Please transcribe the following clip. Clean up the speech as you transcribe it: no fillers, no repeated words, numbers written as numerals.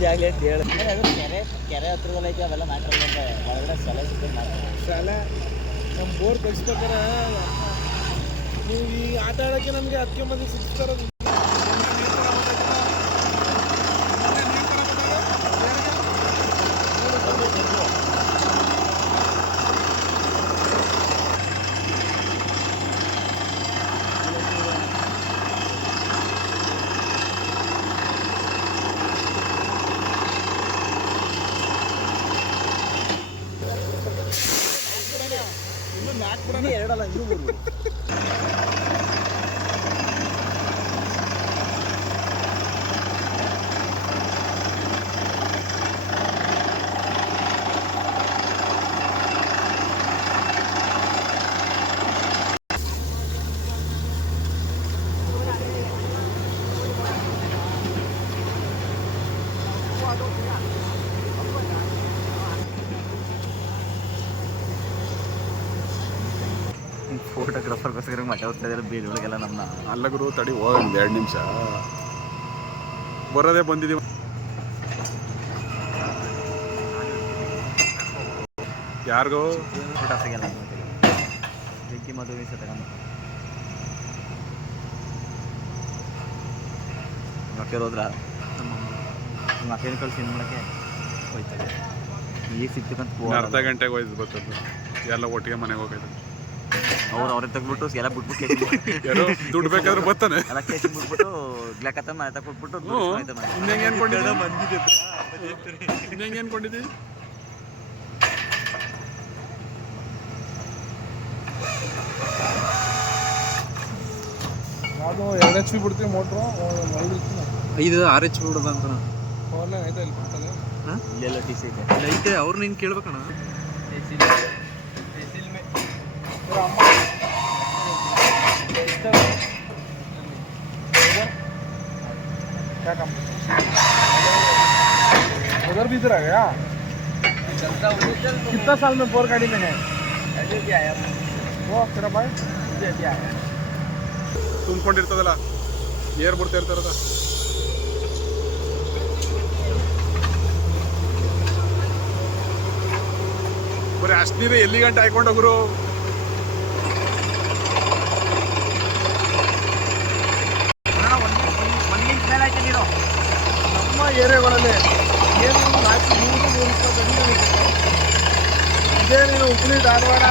ಖುಷಿ ಆಗಲಿ ಅಂತ ಹೇಳಿ ಅದು ಕೆರೆ ಹತ್ರದಲ್ಲ ಐತೆ ಅವೆಲ್ಲ ಮ್ಯಾಟ್ರ್ ಒಳಗಡೆ ಸಲ ಸಿಕ್ಕ ಮಾಡ್ತಾರೆ ಶಾಲೆ ನಮ್ಮ ಬೋರ್ ಕಳಿಸ್ಬೇಕಾರೆ ನೀವು ಈ ಆಟ ಆಡೋಕ್ಕೆ ನಮಗೆ 10 ಮಂದಿ ಸಿಗ್ತಾರೋದು ಎರಡಲ್ಲ ಇದು ಫೋಟೋಗ್ರಾಫರ್ಗೋಸ್ಕರ ಮಜಾ ಹೋಗ್ತಾ ಇದ್ದಾರೆ ಬೀದೊಳಗೆಲ್ಲ ನಮ್ಮ ಅಲ್ಲಗರು ತಡಿ ಹೋಗಿ 2 ನಿಮಿಷ ಬರೋದೇ ಬಂದಿದ್ದೀವಿ ಯಾರಿಗೋ ಫೋಟೋಸಿಗೆಲ್ಲ ಬೆಂಕಿ ಮದುವೆ ತಗೊಂಡು ಮಕ್ಕಳು ಹೋದ್ರ ನಮ್ಮ ಮಕ್ಕಳ ಕಳ್ಸಿ ಏನು ಮಾಡೋಕ್ಕೆ ಹೋಯ್ತಾರೆ ಈಗ ಸಿಕ್ತಕ್ಕಂತ ಅರ್ಧ ಗಂಟೆಗೆ ಹೋಯ್ತು ಬರ್ತದೆ ಎಲ್ಲ ಒಟ್ಟಿಗೆ ಮನೆಗೆ ಹೋಗೈತೆ ಅವ್ರೇ ತೆಗ್ಬಿಟ್ಟು ಎಲ್ಲ ಬಿಟ್ಬಿಟ್ಟು ಯಾರೋ ದುಡ್ಡು ಬೇಕಾದ್ರೆ ಬರ್ತಾನೆ ಎಲ್ಲ ಕೇಸಿ ಬಿಟ್ಬಿಟ್ಟು ಗ್ಲಾಕತ್ತ ಮನೆ ತಗೊಟ್ಬಿಟ್ಟು ಇನ್ನೇನು ಅನ್ಕೊಂಡಿದ್ದೆ ಇನ್ನೇನು ಅನ್ಕೊಂಡಿದ್ದಿ ಅದು 2 HP ಬಿಡ್ತೀವಿ ಮೋಟ್ರು 5 6 HP ಬಿಡೋದಂತ ಫೋನ್ ಐತೆ ಇಲ್ಲಿ ಬರ್ತದೆ ಇಲ್ಲೆಲ್ಲ ಟಿ ಸಿ ಐತೆ ಐತೆ ಅವ್ರು ನೀನು ಕೇಳ್ಬೇಕಣ್ಣ क्या काम उधर भी इधर आ गया कितना साल में बोर गाड़ी में है वो तेरा भाई ತುಂಬ್ಕೊಂಡಿರ್ತದಲ್ಲ ಏರ್ ಬಿಡ್ತಾ ಇರ್ತಾರದ ಬರೀ ಅಷ್ಟು ನೀರು ಎಲ್ಲಿ ಗಂಟೆ ಹಾಕೊಂಡೋಗ್ರು ನಮ್ಮ ಏರಿಯಾಗಳಲ್ಲಿ ಏನು 400-120 ಅಡಿ ಇದೇ ನೀನು ಹುಬ್ಬಳ್ಳಿ ಧಾರವಾಡ